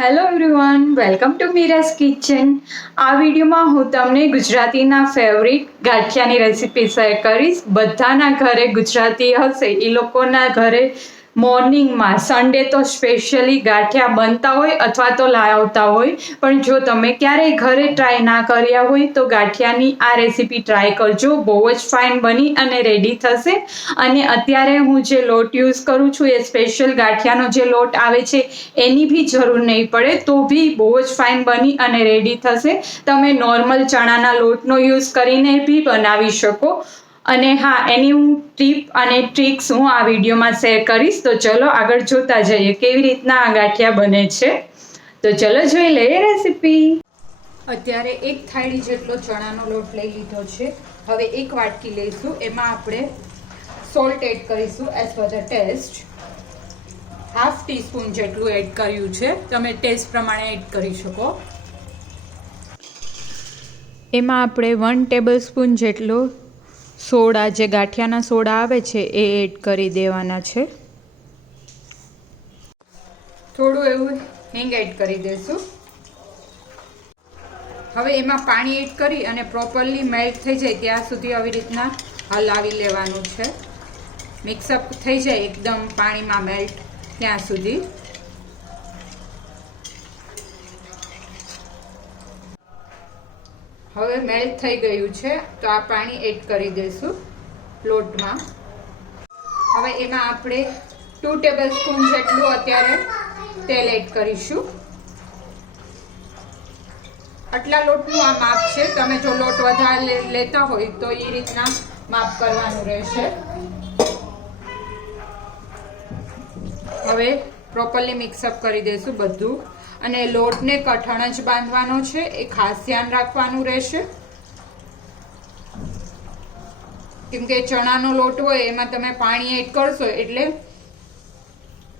Hello everyone, welcome to Meera's kitchen. આ વિડીયોમાં હું તમને ગુજરાતીના ફેવરિટ ગાંઠિયાની રેસીપી શેર કરીશ. બધાના ઘરે ગુજરાતી હશે, એ લોકોના ઘરે મોર્નિંગમાં સન્ડે તો સ્પેશિયલી ગાંઠિયા બનતા હોય અથવા તો લાવતા હોય. પણ જો તમે ક્યારેય ઘરે ટ્રાય ના કર્યા હોય તો ગાંઠિયાની આ રેસીપી ટ્રાય કરજો. બહુ જ ફાઇન બની અને રેડી થશે. અને અત્યારે હું જે લોટ યુઝ કરું છું એ સ્પેશિયલ ગાંઠિયાનો જે લોટ આવે છે એની બી જરૂર નહીં પડે, તો બી બહુ જ ફાઇન બની અને રેડી થશે. તમે નોર્મલ ચણાના લોટનો યુઝ કરીને બી બનાવી શકો. અને હા, એની હું ટીપ અને ટ્રિક્સ હું આ વિડીયોમાં શેર કરીશ. તો ચલો આગળ જોતા જઈએ કેવી રીતના આ ગાંઠિયા બને છે. તો ચલો જોઈ લઈએ રેસીપી. અત્યારે એક થાળી જેટલો ચણાનો લોટ લઈ લીધો છે. હવે એક વાટકી લઈશું, એમાં આપણે સોલ્ટ એડ કરીશું as per the taste. Half teaspoon જેટલું એડ કર્યું છે, તમે ટેસ્ટ પ્રમાણે એડ કરી શકો. એમાં આપણે 1 ટેબલસ્પૂન જેટલો સોડા, જે ગાંઠિયાના સોડા આવે છે એ એડ કરી દેવાના છે. થોડું એવું હિંગ એડ કરી દઈશું. હવે એમાં પાણી એડ કરી અને પ્રોપરલી મેલ્ટ થઈ જાય ત્યાં સુધી આવી રીતના હલાવી લેવાનું છે. મિક્સઅપ થઈ જાય એકદમ પાણીમાં મેલ્ટ ત્યાં સુધી. હવે મેલ્ટ થઈ ગયું છે તો આ પાણી એડ કરી દઈશું લોટમાં. હવે એમાં આપણે 2 ટેબલસ્પૂન જેટલું અત્યારે તેલ એડ કરીશું. આટલા લોટનું આ માપ છે. તમે જો લોટ વધારે લેતા હોય તો એ રીતના માપ કરવાનું રહેશે. હવે પ્રોપરલી મિક્સઅપ કરી દઈશું બધું. અને લોટને કઠણ જ બાંધવાનો છે, એ ખાસ ધ્યાન રાખવાનું રહેશે. કેમ કે ચણાનો લોટ હોય એમાં તમે પાણી એડ કરશો એટલે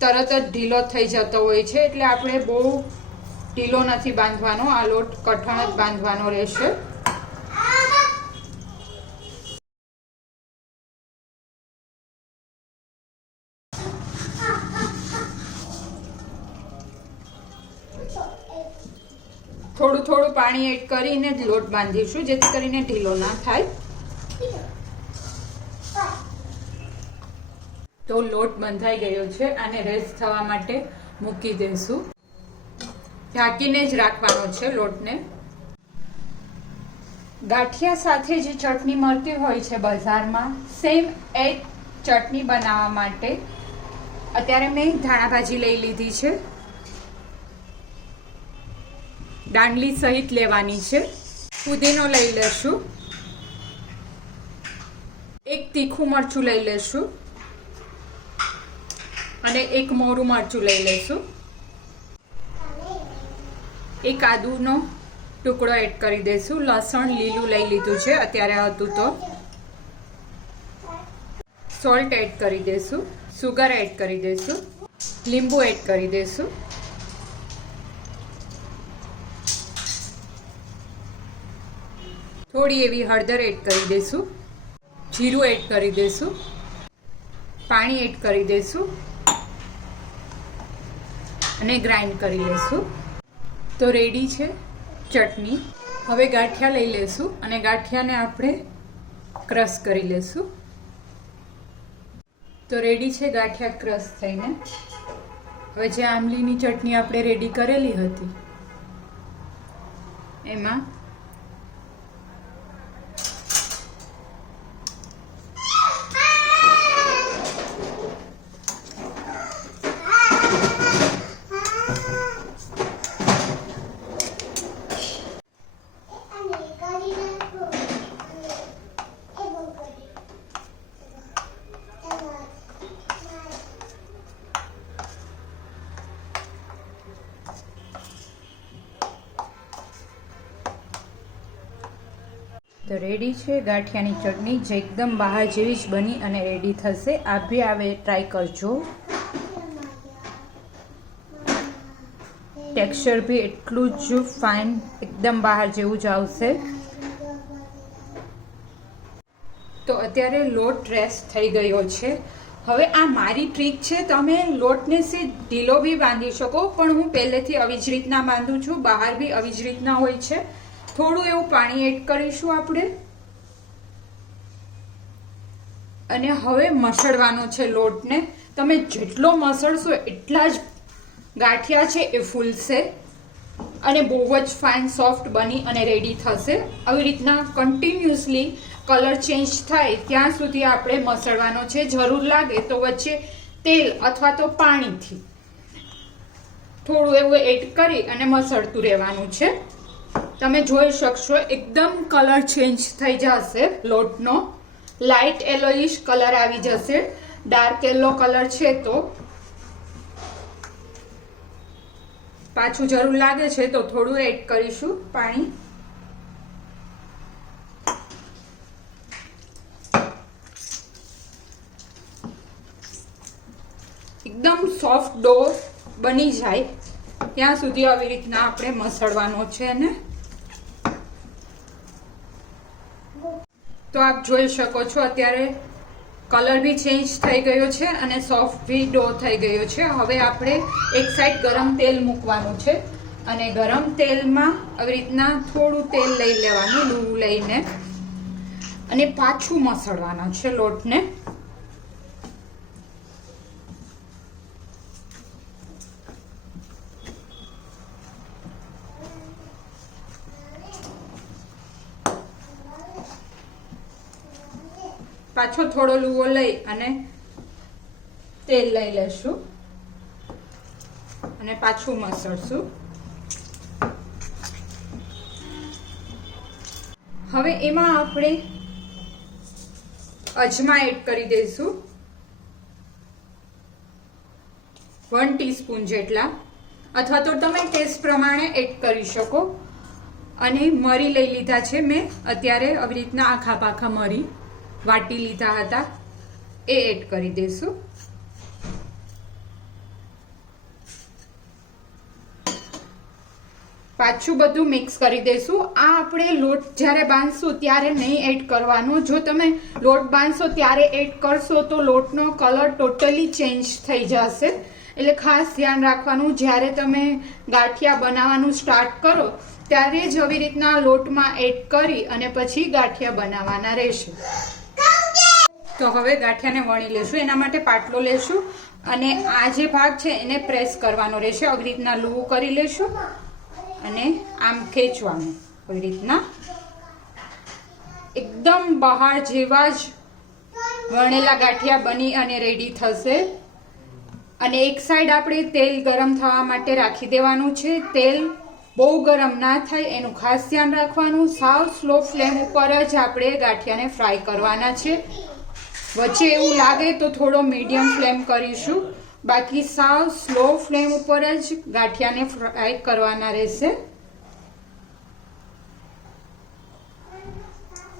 તરત જ ઢીલો થઈ જતો હોય છે. એટલે આપણે બહુ ઢીલો નથી બાંધવાનો, આ લોટ કઠણ જ બાંધવાનો રહેશે. થોડું થોડું પાણી એડ કરીને જ લોટ બાંધીશું, જેથી કરીને ઢીલો ના થાય. તો લોટ બંધાઈ ગયો છે, આને રેસ્ટ થવા માટે મૂકી દઈશું. ઢાંકીને જ રાખવાનો છે લોટને. ગાંઠિયા સાથે જે ચટણી મળતી હોય છે બજારમાં, સેમ એ ચટણી બનાવવા માટે અત્યારે મેં ધાણા ભાજી લઈ લીધી છે. દાંડલી સહિત લેવાની છે. ફુદીનો લઈ લેશું. એક તીખું મરચું લઈ લેશું અને એક મોરું મરચું લઈ લેશું. એક આદુનો ટુકડો એડ કરી દઈશું. લસણ લીલું લઈ લીધું છે અત્યારે હતું તો. સોલ્ટ એડ કરી દઈશું. સુગર એડ કરી દઈશું. લીંબુ એડ કરી દઈશું. થોડી એવી હળદર એડ કરી દઈશું. જીરું એડ કરી દઈશું. પાણી એડ કરી દઈશું અને ગ્રાઇન્ડ કરી લઈશું. તો રેડી છે ચટણી. હવે ગાંઠિયા લઈ લઈશું અને ગાંઠિયાને આપણે ક્રશ કરી લઈશું. તો રેડી છે ગાંઠિયા ક્રશ થઈને. હવે જે આમલીની ચટણી આપણે રેડી કરેલી હતી એમાં તો રેડી છે ગાંઠિયાની ચટણી, જે એકદમ બહાર જેવી જ બની અને રેડી થશે. આપ બી આવે ટ્રાય કરજો. ટેક્સચર બી એટલું જ ફાઇન, એકદમ બહાર જેવું જ આવશે. તો અત્યારે લોટ રેસ્ટ થઈ ગયો છે. હવે આ મારી ટ્રીક છે, તમે લોટને સે ઢીલો બી બાંધી શકો, પણ હું પહેલેથી આવી જ રીતના બાંધું છું, બહાર બી આવી જ રીતના હોય છે. થોડું એવું પાણી એડ કરીશું આપણે અને હવે મસળવાનો છે લોટને. તમે જેટલો મસળશો એટલા જ ગાંઠિયા છે એ ફૂલશે અને બહુ જ ફાઇન સોફ્ટ બની અને રેડી થશે. આવી રીતના કન્ટિન્યુઅસલી કલર ચેન્જ થાય ત્યાં સુધી આપણે મસળવાનો છે. જરૂર લાગે તો વચ્ચે તેલ અથવા તો પાણીથી થોડું એવું એડ કરી અને મસળતું રહેવાનું છે. તમે જોઈ શકશો એકદમ કલર ચેન્જ થઈ જશે લોટનો, લાઇટ યેલોઇશ કલર આવી જશે. ડાર્ક યેલો કલર છે તો પાછું જરૂર લાગે છે તો થોડું એડ કરીશું પાણી. એકદમ સોફ્ટ ડો બની જાય ત્યાં સુધી આવી રીતના આપણે મસળવાનો છે ને. તો આપ જોઈ શકો છો અત્યારે કલર બી ચેન્જ થઈ ગયો છે અને સોફ્ટ બી ડો થઈ ગયો છે. હવે આપણે એક સાઈડ ગરમ તેલ મૂકવાનું છે અને ગરમ તેલમાં આવી રીતના થોડું તેલ લઈ લેવાનું, લૂ લઈને, અને પાછું મસળવાના છે લોટને. પાછો થોડો લુવો લઈ અને તેલ લઈ લેશું અને પાછું મસળશું. હવે એમાં આપણે અજમા એડ કરી દઈશું 1 ટીસ્પૂન જેટલા, અથવા તો તમે ટેસ્ટ પ્રમાણે એડ કરી શકો. અને મરી લઈ લીધા છે મેં અત્યારે, આવી રીતના આખા પાખા મરી વાટી લીધા હતા, એ એડ કરી દઈશું. પાછું બધું મિક્સ કરી દઈશું. આ આપણે લોટ જ્યારે બાંધશું ત્યારે નહીં એડ કરવાનો. જો તમે લોટ બાંધશો ત્યારે એડ કરશો તો લોટનો કલર ટોટલી ચેન્જ થઈ જશે. એટલે ખાસ ધ્યાન રાખવાનું, જ્યારે તમે ગાંઠિયા બનાવવાનું સ્ટાર્ટ કરો ત્યારે જ આવી રીતના લોટમાં એડ કરી અને પછી ગાંઠિયા બનાવવાના રહેશે. તો હવે ગાંઠિયાને વણી લેશું. એના માટે પાટલો લેશું અને આ જે ભાગ છે એને પ્રેસ કરવાનો રહેશે. આવી રીતના લૂ કરી લેશું અને આમ ખેંચવાનું. આવી રીતના એકદમ બહાર જેવા જ વણેલા ગાંઠિયા બની અને રેડી થશે. અને એક સાઈડ આપણે તેલ ગરમ થવા માટે રાખી દેવાનું છે. તેલ બહુ ગરમ ના થાય એનું ખાસ ધ્યાન રાખવાનું. સાવ સ્લો ફ્લેમ ઉપર જ આપણે ગાંઠિયાને ફ્રાય કરવાના છે. વચ્ચે એવું લાગે તો થોડો મીડિયમ ફ્લેમ કરીશું, બાકી સાવ સ્લો ફ્લેમ ઉપર જ ગાંઠિયાને ફ્રાય કરવાના રહેશે.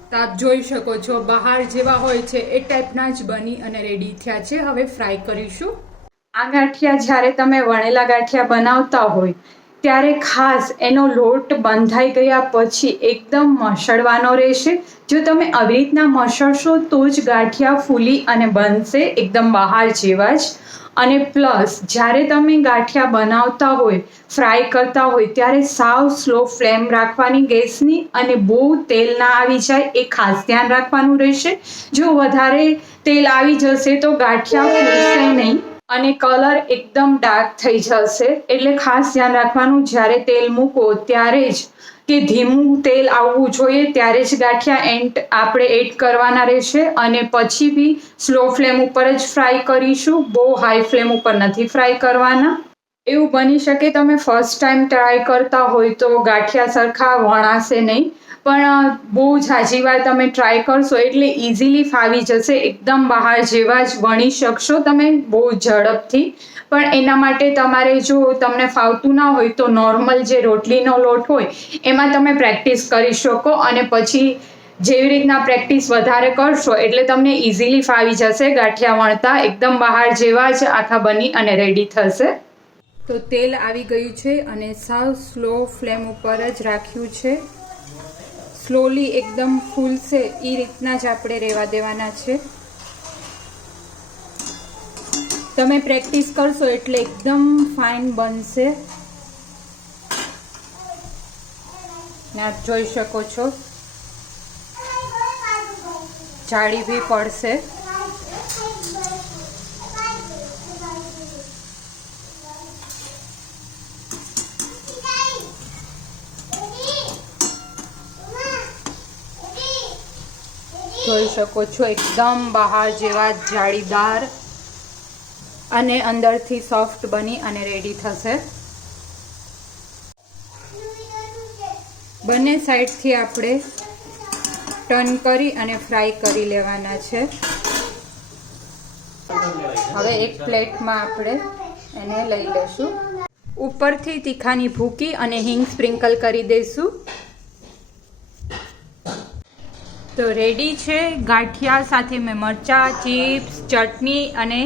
તો આપ જોઈ શકો છો બહાર જેવા હોય છે એ ટાઈપના જ બની અને રેડી થયા છે. હવે ફ્રાય કરીશું. આ ગાંઠિયા જ્યારે તમે વણેલા ગાંઠિયા બનાવતા હોય ત્યારે ખાસ એનો લોટ બંધાઈ ગયા પછી એકદમ મસળવાનો રહેશે. જો તમે આવી રીતના મસળશો તો જ ગાંઠિયા ફૂલી અને બનશે એકદમ બહાર જેવા જ. અને પ્લસ જ્યારે તમે ગાંઠિયા બનાવતા હોય, ફ્રાય કરતા હોય ત્યારે સાવ સ્લો ફ્લેમ રાખવાની ગેસની અને બહુ તેલ ના આવી જાય એ ખાસ ધ્યાન રાખવાનું રહેશે. જો વધારે તેલ આવી જશે તો ગાંઠિયા ફૂલશે નહીં અને કલર એકદમ ડાર્ક થઈ જશે. એટલે ખાસ ધ્યાન રાખવાનું, જ્યારે તેલ મૂકો ત્યારે જ, કે ધીમું તેલ આવવું જોઈએ ત્યારે જ ગાંઠિયા આપણે એડ કરવાના રહેશે. અને પછી બી સ્લો ફ્લેમ ઉપર જ ફ્રાય કરીશું, બહુ હાઈ ફ્લેમ ઉપર નથી ફ્રાય કરવાના. એવું બની શકે તમે ફર્સ્ટ ટાઈમ ટ્રાય કરતા હોય તો ગાંઠિયા સરખા વણાશે નહીં, પણ બહુ ઝાઝી વાર તમે ટ્રાય કરશો એટલે ઇઝીલી ફાવી જશે. એકદમ બહાર જેવા જ વણી શકશો તમે બહુ ઝડપથી. પણ એના માટે તમારે જો તમને ફાવતું ના હોય તો નોર્મલ જે રોટલીનો લોટ હોય એમાં તમે પ્રેક્ટિસ કરી શકો. અને પછી જેવી રીતના પ્રેક્ટિસ વધારે કરશો એટલે તમને ઇઝીલી ફાવી જશે ગાંઠિયા વણતા. એકદમ બહાર જેવા જ આખા બની અને રેડી થશે. તો તેલ આવી ગયું છે અને સાવ સ્લો ફ્લેમ ઉપર જ રાખ્યું છે. સ્લોલી એકદમ ફૂલશે એ રીતના જ આપણે રહેવા દેવાના છે. તમે પ્રેક્ટિસ કરશો એટલે એકદમ ફાઇન બનશે. ને આપ જોઈ શકો છો જાળી બી પડશે. જોઈ શકો છો એકદમ બહાર જેવા જાળીદાર અને અંદરથી સોફ્ટ બની અને રેડી થશે. બંને સાઈડથી આપણે ટર્ન કરી અને ફ્રાય કરી લેવાના છે. હવે એક પ્લેટમાં આપણે એને લઈ લેશું. ઉપરથી તીખાની ભૂકી અને હિંગ સ્પ્રિંકલ કરી દઈશું. તો રેડી છે ગાંઠિયા સાથે મેં મરચાં, ચિપ્સ, ચટણી અને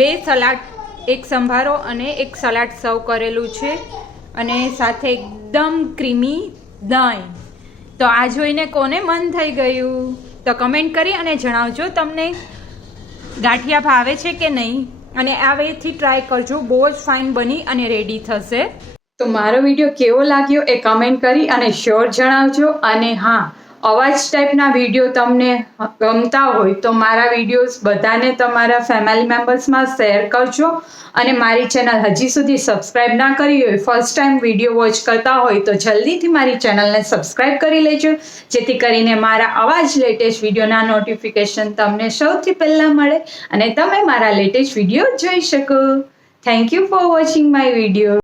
2 સલાડ, એક સંભારો અને એક સલાડ સર્વ કરેલું છે અને સાથે એકદમ ક્રીમી દહીં. તો આ જોઈને કોને મન થઈ ગયું તો કમેન્ટ કરી અને જણાવજો તમને ગાંઠિયા ભાવે છે કે નહીં, અને આ વેથી ટ્રાય કરજો. બહુ જ ફાઇન બની અને રેડી થશે. તો મારો વિડીયો કેવો લાગ્યો એ કમેન્ટ કરી અને શ્યોર જણાવજો. અને હા, આવા જ ટાઈપના વિડીયો તમને ગમતા હોય તો મારા વિડીયોઝ બધાને તમારા ફેમિલી મેમ્બર્સમાં શેર કરજો. અને મારી ચેનલ હજી સુધી સબસ્ક્રાઈબ ના કરી હોય, ફર્સ્ટ ટાઈમ વિડીયો વોચ કરતા હોય તો જલ્દીથી મારી ચેનલને સબસ્ક્રાઈબ કરી લેજો, જેથી કરીને મારા આવા જ લેટેસ્ટ વિડીયોના નોટિફિકેશન તમને સૌથી પહેલાં મળે અને તમે મારા લેટેસ્ટ વિડીયો જોઈ શકો. Thank you for watching my video.